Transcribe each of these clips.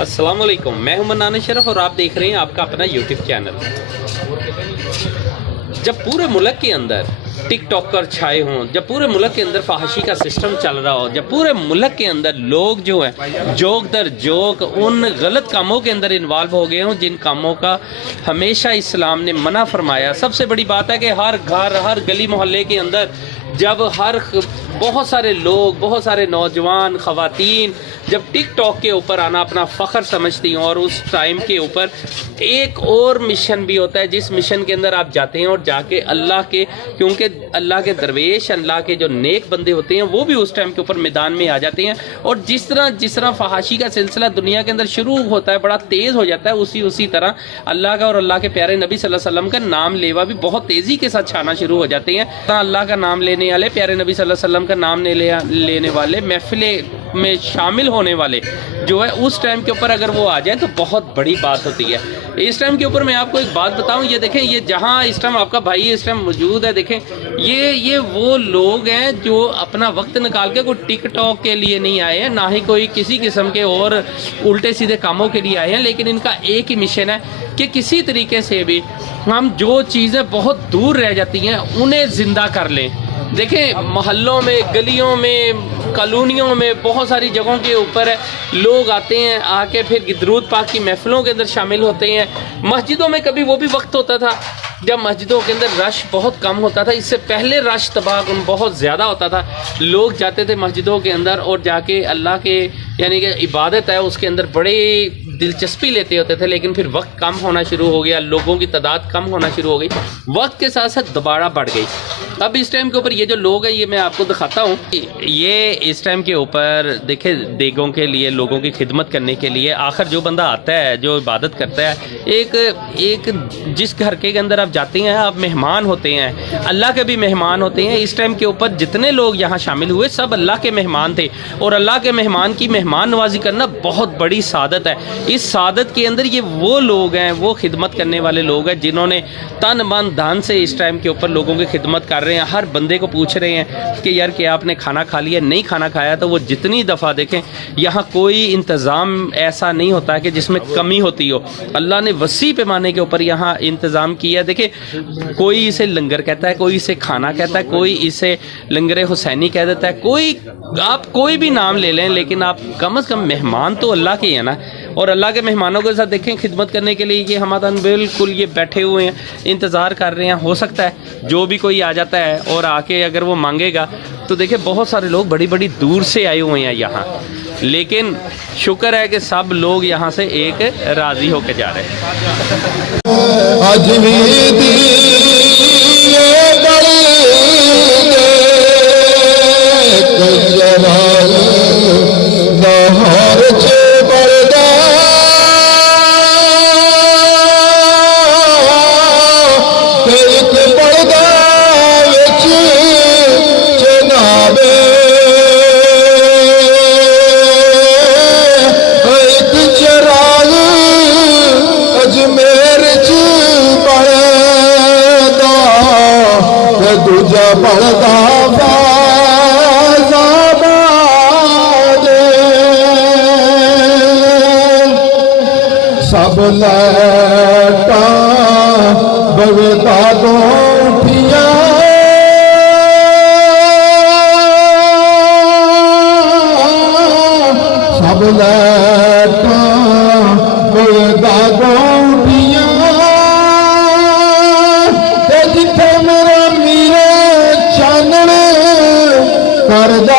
अस्सलाम वालेकुम, मैं हूं मन्नान अशरफ और आप देख रहे हैं आपका अपना यूट्यूब चैनल। जब पूरे मुल्क के अंदर टिक टॉकर छाए हों, जब पूरे मुल्क के अंदर फहाशी का सिस्टम चल रहा हो, जब पूरे मुल्क के अंदर लोग जो है जोक दर जोक उन गलत कामों के अंदर इन्वॉल्व हो गए हों जिन कामों का हमेशा इस्लाम ने मना फरमाया। सबसे बड़ी बात है कि हर घर हर गली मोहल्ले के अंदर जब बहुत सारे लोग, बहुत सारे नौजवान ख़वातीन जब टिक टॉक के ऊपर आना अपना फ़ख्र समझती हैं, और उस टाइम के ऊपर एक और मिशन भी होता है जिस मिशन के अंदर आप जाते हैं और जाके अल्लाह के, क्योंकि अल्लाह के दरवेश, अल्लाह के जो नेक बंदे होते हैं वो भी उस टाइम के ऊपर मैदान में आ जाते हैं। और जिस तरह फहाशी का सिलसिला दुनिया के अंदर शुरू होता है, बड़ा तेज़ हो जाता है, उसी तरह अल्लाह का और अल्लाह के प्यारे नबी सल्लल्लाहु अलैहि वसल्लम का नाम लेवा भी बहुत तेज़ी के साथ छाना शुरू हो जाते हैं। अल्लाह का नाम लेने वाले, प्यारे नबी सल्लल्लाहु अलैहि वसल्लम का नाम लेने वाले, महफिले में शामिल होने वाले जो है उस टाइम के ऊपर अगर वो आ जाए तो बहुत बड़ी बात होती है। इस टाइम के ऊपर मैं आपको एक बात बताऊं, ये देखें, ये जहां इस टाइम आपका भाई इस टाइम मौजूद है, देखें ये वो लोग हैं जो अपना वक्त निकाल के कोई टिक टॉक के लिए नहीं आए हैं, ना ही कोई किसी किस्म के और उल्टे सीधे कामों के लिए आए हैं, लेकिन इनका एक ही मिशन है कि किसी तरीके से भी हम जो चीज़ें बहुत दूर रह जाती हैं उन्हें ज़िंदा कर लें। देखें, मोहल्लों में, गलियों में, कॉलोनियों में बहुत सारी जगहों के ऊपर लोग आते हैं, आके फिर दरूद पाक की महफिलों के अंदर शामिल होते हैं। मस्जिदों में कभी वो भी वक्त होता था जब मस्जिदों के अंदर रश बहुत कम होता था, इससे पहले रश तबाह बहुत ज़्यादा होता था। लोग जाते थे मस्जिदों के अंदर और जाके अल्लाह के यानी कि इबादत है उसके अंदर बड़े दिलचस्पी लेते होते थे, लेकिन फिर वक्त कम होना शुरू हो गया, लोगों की तादाद कम होना शुरू हो गई, वक्त के साथ साथ दोबारा बढ़ गई। अब इस टाइम के ऊपर ये जो लोग हैं, ये मैं आपको दिखाता हूँ, ये इस टाइम के ऊपर देखे देगों के लिए, लोगों की खिदमत करने के लिए आखिर जो बंदा आता है, जो इबादत करता है, एक जिस घर के अंदर आप जाते हैं आप मेहमान होते हैं, अल्लाह के भी मेहमान होते हैं। इस टाइम के ऊपर जितने लोग यहाँ शामिल हुए सब अल्लाह के मेहमान थे, और अल्लाह के मेहमान की मेहमान नवाजी करना बहुत बड़ी सादत है। इस सादत के अंदर ये वो लोग हैं, वो खिदमत करने वाले लोग हैं जिन्होंने तन मन धन से इस टाइम के ऊपर लोगों की खिदमत कर रहे हैं। हर बंदे को पूछ रहे हैं कि यार क्या आपने खाना खा लिया, नहीं खाना खाया तो वो जितनी दफ़ा देखें यहाँ कोई इंतज़ाम ऐसा नहीं होता है कि जिसमें कमी होती हो। अल्लाह ने वसी पैमाने के ऊपर यहाँ इंतज़ाम किया। देखें, कोई इसे लंगर कहता है, कोई इसे खाना कहता है, कोई इसे लंगर हुसैनी कह देता है, आप कोई भी नाम ले लें, लेकिन आप कम से कम मेहमान तो अल्लाह के हैं ना। और अल्लाह के मेहमानों के साथ देखें खिदमत करने के लिए ये हमारा बिल्कुल ये बैठे हुए हैं, इंतज़ार कर रहे हैं। हो सकता है जो भी कोई आ जाता है और आके अगर वो मांगेगा तो देखिए बहुत सारे लोग बड़ी बड़ी दूर से आए हुए हैं यहाँ, लेकिन शुक्र है कि सब लोग यहाँ से एक राज़ी होकर जा रहे हैं। सब लैटा बगता गोठिया सब लैटा बगता गोठिया ते जिथे मेरा मीरे चानण करदा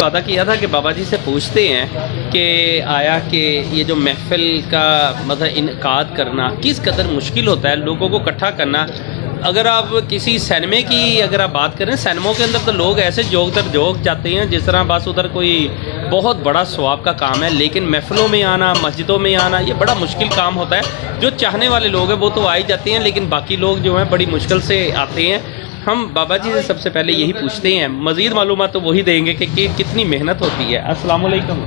वादा किया था कि बाबा जी से पूछते हैं कि आया कि ये जो महफिल का मतलब इनकाद करना किस कदर मुश्किल होता है, लोगों को इकट्ठा करना। अगर आप किसी सिनेमे की अगर आप बात करें, सिनेमों के अंदर तो लोग ऐसे जोक दर जोक जाते हैं जिस तरह बस उधर कोई बहुत बड़ा सवाब का काम है, लेकिन महफिलों में आना, मस्जिदों में आना ये बड़ा मुश्किल काम होता है। जो चाहने वाले लोग हैं वो तो आ ही जाते हैं, लेकिन बाकी लोग जो हैं बड़ी मुश्किल से आते हैं। हम बाबा जी से सबसे पहले यही पूछते हैं, मज़ीद मालूमात तो वही देंगे कि कितनी मेहनत होती है। अस्सलाम वालेकुम।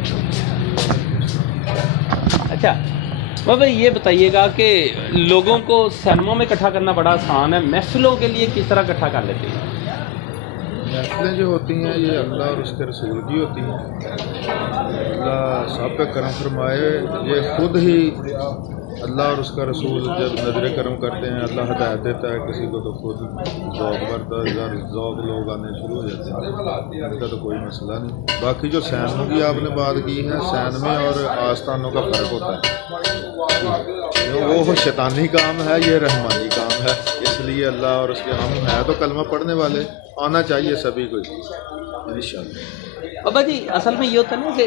अच्छा, बाबा ये बताइएगा कि लोगों को सिनेमा में इकट्ठा करना बड़ा आसान है, महफिलों के लिए किस तरह इकट्ठा कर लेते हैं? महफिलें जो होती हैं ये अल्लाह और उसके रसूल की होती हैं। अल्लाह सब पे करम फरमाए, ये खुद ही अल्लाह और उसका रसूल जब नजर करम करते हैं अल्लाह हदायत देता है किसी को, तो खुद ज़ौक़ लोग आने शुरू हो जाते हैं, इनका तो कोई मसला नहीं। बाकी जो सैनों की आपने बात की है, सैन में और आस्थानों का फ़र्क होता है। वो शैतानी काम है, ये रहमानी काम है, इसलिए अल्लाह और उसके हम है तो कलमा पढ़ने वाले आना चाहिए सभी को इंशाअल्लाह। बाबा जी असल में ये होता है ना कि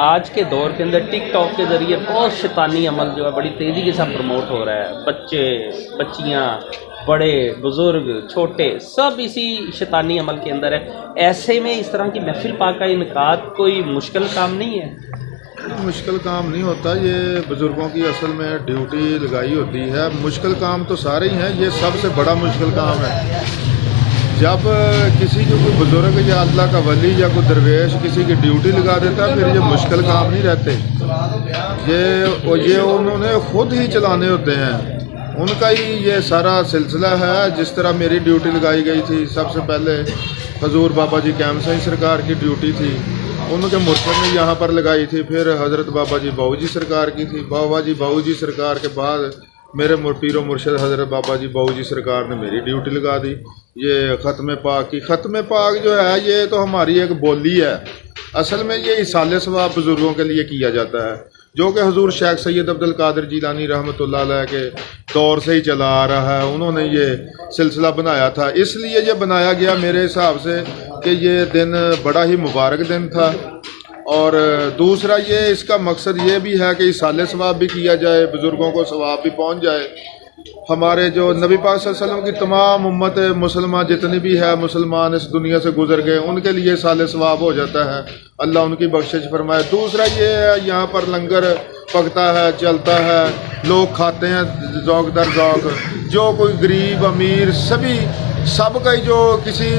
आज के दौर के अंदर टिक टॉक के ज़रिए बहुत शैतानी अमल जो है बड़ी तेज़ी के साथ प्रमोट हो रहा है। बच्चे, बच्चियाँ, बड़े, बुज़ुर्ग, छोटे सब इसी शैतानी अमल के अंदर है। ऐसे में इस तरह की महफिल पाक का इनकाद कोई मुश्किल काम नहीं है? मुश्किल काम नहीं होता, ये बुज़ुर्गों की असल में ड्यूटी लगाई होती है। मुश्किल काम तो सारे ही हैं, ये सबसे बड़ा मुश्किल काम है। जब किसी को कोई बुज़ुर्ग या अल्लाह का वली या कोई दरवेश किसी की ड्यूटी लगा देता है, फिर ये मुश्किल काम नहीं रहते। ये उन्होंने खुद ही चलाने होते हैं, उनका ही ये सारा सिलसिला है। जिस तरह मेरी ड्यूटी लगाई गई थी, सबसे पहले हजूर बाबा जी कैम साईं सरकार की ड्यूटी थी, उनके मुर्शद ने यहाँ पर लगाई थी। फिर हज़रत बाबा जी बाऊ जी सरकार की थी। बाबा जी बाऊ जी सरकार के बाद मेरे पीरो मुर्शद हज़रत बाबा जी बाऊ जी सरकार ने मेरी ड्यूटी लगा दी। ये ख़त्म पाक की, ख़त्म पाक जो है ये तो हमारी एक बोली है। असल में ये इसाले सवाब बुज़ुर्गों के लिए किया जाता है, जो कि हजूर शेख सैयद अब्दुल कादिर जीलानी रहमतुल्लाह अलैह के दौर से ही चला आ रहा है। उन्होंने ये सिलसिला बनाया था, इसलिए ये बनाया गया मेरे हिसाब से कि ये दिन बड़ा ही मुबारक दिन था। और दूसरा ये इसका मकसद ये भी है कि इसाले सवाब भी किया जाए, बुज़ुर्गों को सवाब भी पहुँच जाए। हमारे जो नबी पाक सल्लल्लाहु अलैहि वसल्लम की तमाम उम्मत मुसलमान जितनी भी है, मुसलमान इस दुनिया से गुजर गए, उनके लिए साले सवाब हो जाता है। अल्लाह उनकी बख्शिश फरमाए। दूसरा ये है यहाँ पर लंगर पकता है, चलता है, लोग खाते हैं ज़ौक़ दर ज़ौक़। जो कोई गरीब अमीर सभी सबका ही जो किसी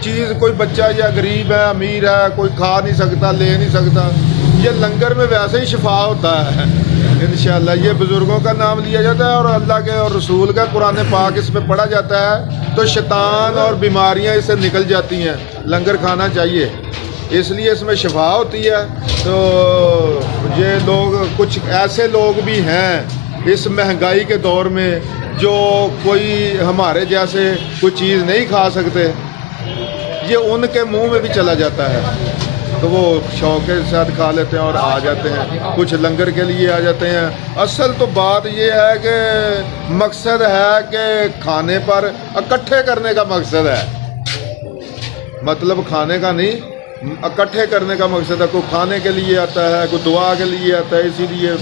चीज़, कोई बच्चा या गरीब है अमीर है, कोई खा नहीं सकता, ले नहीं सकता, ये लंगर में वैसे ही शिफा होता है इंशाअल्लाह। ये बुज़ुर्गों का नाम लिया जाता है और अल्लाह के और रसूल का कुरान पाक इस पे पढ़ा जाता है, तो शैतान और बीमारियां इससे निकल जाती हैं। लंगर खाना चाहिए, इसलिए इसमें शिफा होती है। तो ये लोग, कुछ ऐसे लोग भी हैं इस महंगाई के दौर में जो कोई हमारे जैसे कोई चीज़ नहीं खा सकते, ये उनके मुंह में भी चला जाता है, तो वो शौक़ के साथ खा लेते हैं और आ जाते हैं, कुछ लंगर के लिए आ जाते हैं। असल तो बात ये है कि मकसद है कि खाने पर इकट्ठे करने का मकसद है, मतलब खाने का नहीं, इकट्ठे करने का मकसद है। कोई खाने के लिए आता है, कोई दुआ के लिए आता है, इसीलिए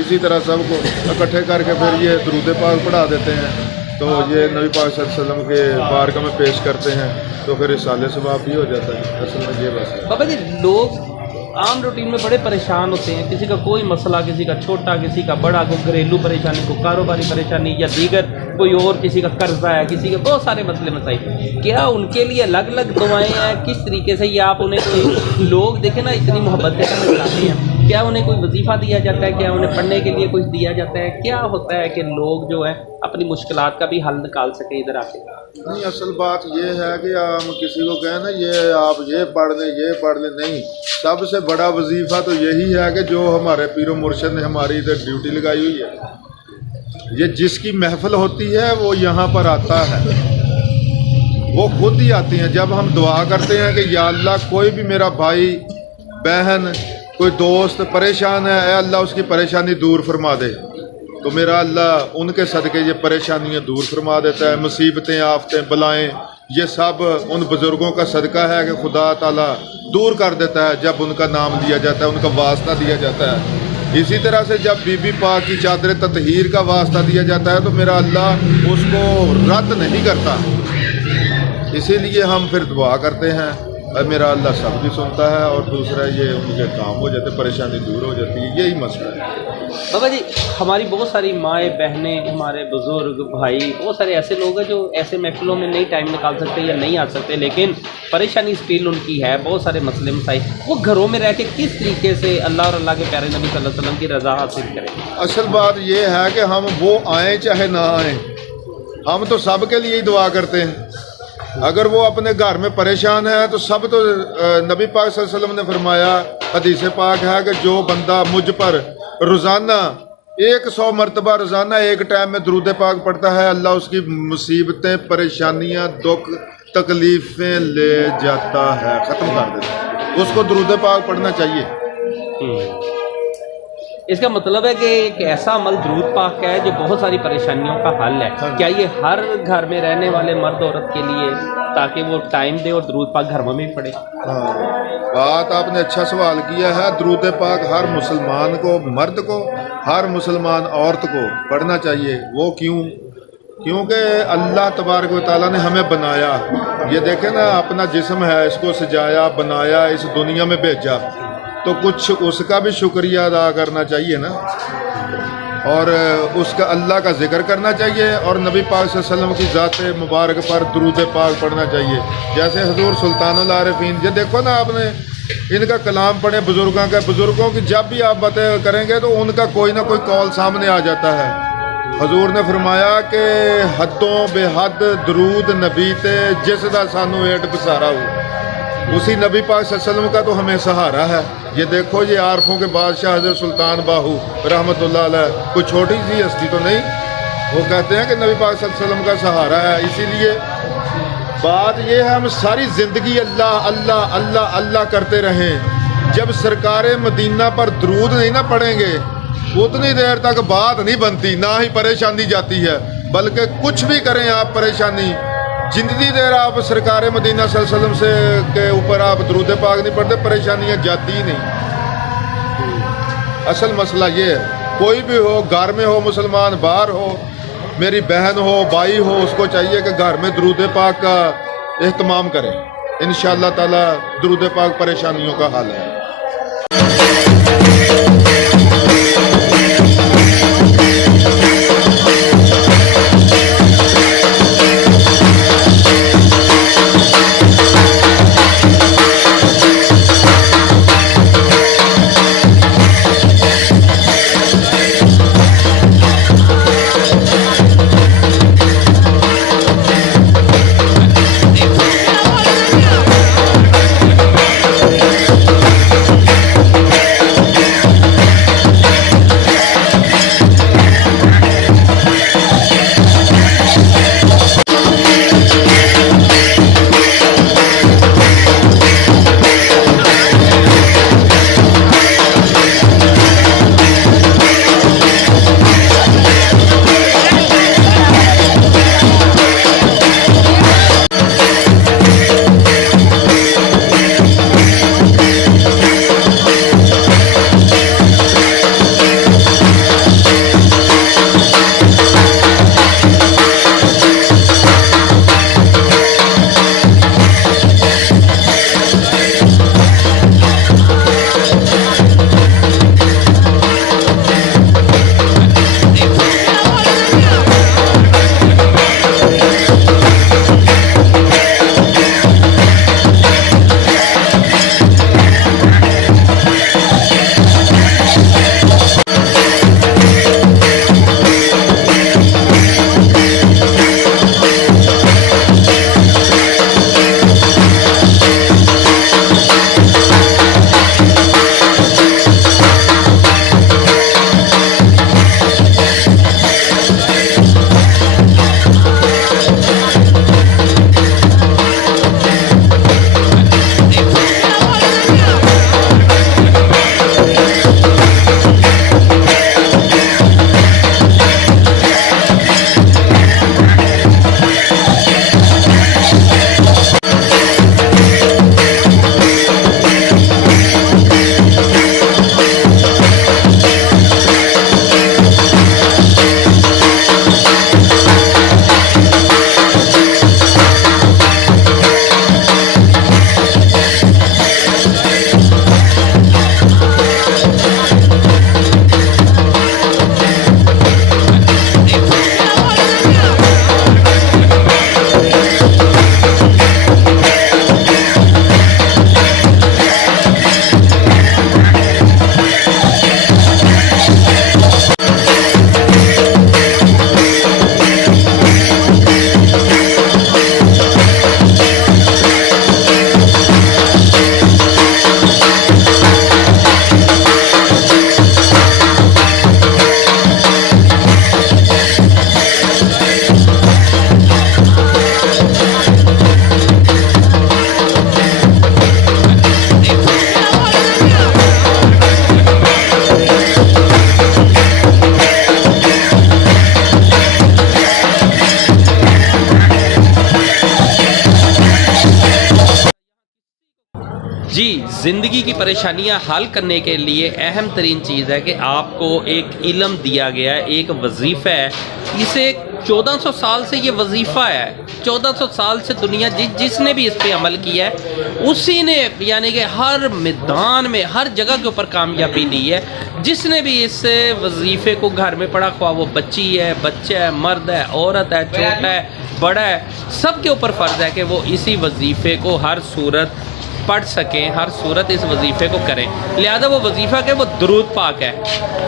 इसी तरह सबको इकट्ठे करके फिर ये दरूद पाक पढ़ा देते हैं। तो ये नबी पाक सल्लल्लाहु अलैहि वसल्लम के बारगाह में पेश करते हैं, तो फिर इसाले सवाब भी हो जाता है। असल में ये बस है। बाबा जी लोग आम रूटीन में बड़े परेशान होते हैं, किसी का कोई मसला, किसी का छोटा, किसी का बड़ा, कोई घरेलू परेशानी, कोई कारोबारी परेशानी या दीगर कोई और, किसी का कर्जा है, किसी के बहुत सारे मसले मसाइल। क्या उनके लिए अलग अलग दुआएं हैं? किस तरीके से ये आप उन्हें, कोई लोग देखें ना इतनी मोहब्बत से चलाते हैं, क्या उन्हें कोई वजीफ़ा दिया जाता है, क्या उन्हें पढ़ने के लिए कुछ दिया जाता है? क्या होता है कि लोग जो है अपनी मुश्किलात का भी हल निकाल सके इधर आके? नहीं, असल बात ये है कि हम किसी को कहें ना ये आप ये पढ़ लें, ये पढ़ लें, नहीं। सबसे बड़ा वजीफ़ा तो यही है कि जो हमारे पीरो मुर्शद ने हमारी इधर ड्यूटी लगाई हुई है, ये जिसकी महफिल होती है वो यहाँ पर आता है, वो खुद ही आती हैं। जब हम दुआ करते हैं कि या अल्लाह कोई भी मेरा भाई बहन कोई दोस्त परेशान है, ऐ अल्लाह उसकी परेशानी दूर फरमा दे, तो मेरा अल्लाह उनके सदक़े ये परेशानियाँ दूर फरमा देता है। मुसीबतें, आफतें, बलाएँ, ये सब उन बुज़ुर्गों का सदका है कि खुदा ताला दूर कर देता है जब उनका नाम लिया जाता है, उनका वास्ता दिया जाता है। इसी तरह से जब बीबी पाक की चादर ततहीर का वास्ता दिया जाता है तो मेरा अल्लाह उसको रद्द नहीं करता। इसीलिए हम फिर दुआ करते हैं میرا اللہ سب کی سنتا ہے، اور دوسرا یہ ان کے کام ہو جاتے، پریشانی دور ہو جاتی ہے، یہی مسئلہ ہے۔ بابا جی ہماری بہت ساری مائیں بہنیں، ہمارے بزرگ بھائی، بہت سارے ایسے لوگ ہیں جو ایسے محفلوں میں نہیں ٹائم نکال سکتے یا نہیں آ سکتے، لیکن پریشانی اسٹل ان کی ہے، بہت سارے مسئلے مسائل، وہ گھروں میں رہ کے کس طریقے سے اللہ اور اللہ کے پیارے نبی صلی اللہ علیہ وسلم کی رضا حاصل کریں؟ اصل بات یہ ہے کہ ہم وہ آئیں چاہے نہ آئیں، ہم تو سب کے لیے ہی دعا کرتے ہیں۔ اگر وہ اپنے گھر میں پریشان ہے تو سب تو نبی پاک صلی اللہ علیہ وسلم نے فرمایا، حدیث پاک ہے کہ جو بندہ مجھ پر روزانہ 100 مرتبہ روزانہ ایک ٹائم میں درود پاک پڑھتا ہے، اللہ اس کی مصیبتیں، پریشانیاں، دکھ، تکلیفیں لے جاتا ہے، ختم کر دیتا ہے۔ اس کو درود پاک پڑھنا چاہیے۔ اس کا مطلب ہے کہ ایک ایسا عمل درود پاک کا ہے جو بہت ساری پریشانیوں کا حل ہے۔ کیا یہ ہر گھر میں رہنے والے مرد عورت کے لیے، تاکہ وہ ٹائم دے اور درود پاک گھر میں بھی پڑھے؟ ہاں، بات آپ نے اچھا سوال کیا ہے۔ درود پاک ہر مسلمان کو، مرد کو، ہر مسلمان عورت کو پڑھنا چاہیے۔ وہ کیونکہ اللہ تبارک و تعالیٰ نے ہمیں بنایا، یہ دیکھیں نا، اپنا جسم ہے، اس کو سجایا، بنایا، اس دنیا میں بھیجا، تو کچھ اس کا بھی شکریہ ادا کرنا چاہیے نا، اور اس کا اللہ کا ذکر کرنا چاہیے، اور نبی پاک صلی اللہ علیہ وسلم کی ذات مبارک پر درود پاک پڑھنا چاہیے۔ جیسے حضور سلطان العارفین، یہ دیکھو نا، آپ نے ان کا کلام پڑھے، بزرگوں کی جب بھی آپ باتیں کریں گے تو ان کا کوئی نہ کوئی قول سامنے آ جاتا ہے۔ حضور نے فرمایا کہ حدوں بے حد درود نبی تے جس دا سانو ایڈ بسارا ہو، اسی نبی پاک صلی اللہ علیہ وسلم کا تو ہمیں سہارا ہے۔ یہ دیکھو، یہ عارفوں کے بادشاہ حضرت سلطان باہو رحمۃ اللہ علیہ کوئی چھوٹی سی ہستی تو نہیں، وہ کہتے ہیں کہ نبی پاک صلی اللہ علیہ وسلم کا سہارا ہے۔ اسی لیے بات یہ ہے، ہم ساری زندگی اللہ اللہ اللہ اللہ کرتے رہیں، جب سرکار مدینہ پر درود نہیں نہ پڑھیں گے اتنی دیر تک بات نہیں بنتی، نہ ہی پریشانی جاتی ہے، بلکہ کچھ بھی کریں آپ پریشانی، جتنی دیر آپ سرکار مدینہ صلی اللہ علیہ وسلم سے کے اوپر آپ درود پاک نہیں پڑھتے، پریشانیاں جاتی ہی نہیں۔ اصل مسئلہ یہ ہے، کوئی بھی ہو، گھر میں ہو مسلمان، باہر ہو، میری بہن ہو، بھائی ہو، اس کو چاہیے کہ گھر میں درود پاک کا اہتمام کریں۔ انشاءاللہ تعالی درود پاک پریشانیوں کا حل ہے۔ جی زندگی کی پریشانیاں حل کرنے کے لیے اہم ترین چیز ہے کہ آپ کو ایک علم دیا گیا ہے، ایک وظیفہ ہے. اسے 1400 سال سے یہ وظیفہ ہے. 1400 سال سے دنیا جس نے بھی اس پہ عمل کیا ہے اسی نے یعنی کہ ہر میدان میں ہر جگہ کے اوپر کامیابی لی ہے. جس نے بھی اس وظیفے کو گھر میں پڑھا، خواہ وہ بچی ہے، بچہ ہے، مرد ہے، عورت ہے، چھوٹا ہے، بڑا ہے، سب کے اوپر فرض ہے کہ وہ اسی وظیفے کو ہر صورت پڑھ سکیں، ہر صورت اس وظیفے کو کریں. لہذا وہ وظیفہ کہ وہ درود پاک ہے.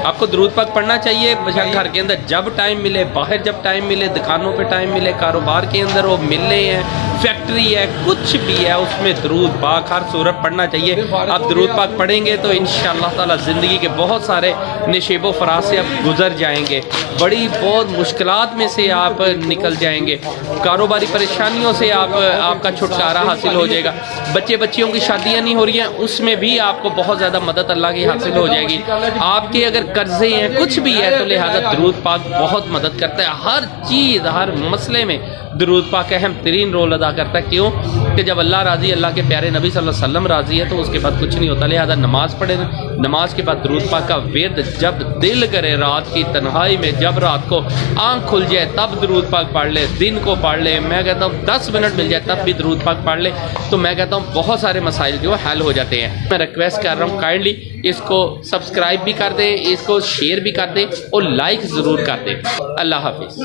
آپ کو درود پاک پڑھنا چاہیے گھر کے اندر جب ٹائم ملے، باہر جب ٹائم ملے، دکانوں پہ ٹائم ملے، کاروبار کے اندر وہ ملے ہیں، فیکٹری ہے، کچھ بھی ہے، اس میں درود پاک ہر صورت پڑھنا چاہیے. آپ درود پاک پڑھیں گے تو انشاءاللہ تعالی زندگی کے بہت سارے نشیب و فراز سے آپ گزر جائیں گے، بڑی بہت مشکلات میں سے آپ نکل جائیں گے، کاروباری پریشانیوں سے آپ کا چھٹکارا حاصل ہو جائے گا. بچے بچیوں کی شادیاں نہیں ہو رہی ہیں، اس میں بھی آپ کو بہت زیادہ مدد اللہ کی حاصل ہو جائے گی. آپ کے اگر قرضے ہیں، کچھ بھی ہے، تو لہذا درود پاک بہت مدد کرتا ہے. ہر چیز، ہر مسئلے میں درود پاک اہم ترین رول ادا کرتا ہے. کیوں کہ جب اللہ راضی، اللہ کے پیارے نبی صلی اللہ علیہ وسلم راضی ہے تو اس کے بعد کچھ نہیں ہوتا. لہذا نماز پڑھیں، نماز کے بعد درود پاک کا ورد جب دل کرے، رات کی تنہائی میں جب رات کو آنکھ کھل جائے تب درود پاک پڑھ لے، دن کو پڑھ لے. میں کہتا ہوں 10 منٹ مل جائے تب بھی درود پاک پڑھ لے تو میں کہتا ہوں بہت سارے مسائل جو حل ہو جاتے ہیں. میں ریکویسٹ کر رہا ہوں کائنڈلی اس کو سبسکرائب بھی کر دیں، اس کو شیئر بھی کر دیں اور لائک ضرور کر دیں. اللہ حافظ.